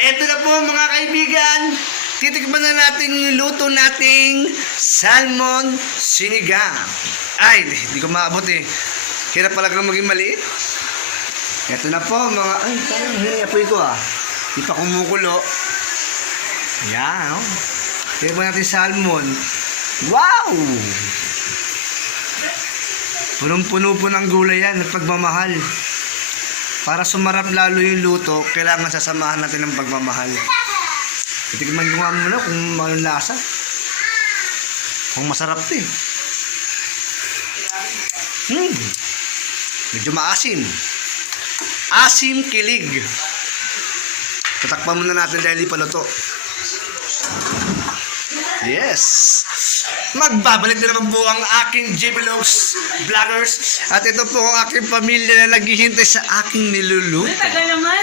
Eto na po mga kaibigan. Titikman na natin yung luto nating salmon sinigang. Ay, hindi ko maabot eh. Hirap pala kang maging maliit. Eto na po mga... Ay, parang apoy ko ah. Di pa kumukulo. Yan, oh. Titikman natin salmon. Wow! Punong-puno po ng gulay yan at pagmamahal. Para sumarap lalo yung luto, kailangan sasamahan natin ng pagmamahal. Titikman ko nga muna kung anong lasa. Kung masarap to eh. Medyo maasim. Asim kilig. Tatakpan muna natin dahil ipaluto. Yes! Magbabalik na naman po ang aking JB Vlogs Vloggers. At ito po ang aking pamilya na naghihintay sa aking niluluto. Tagal naman.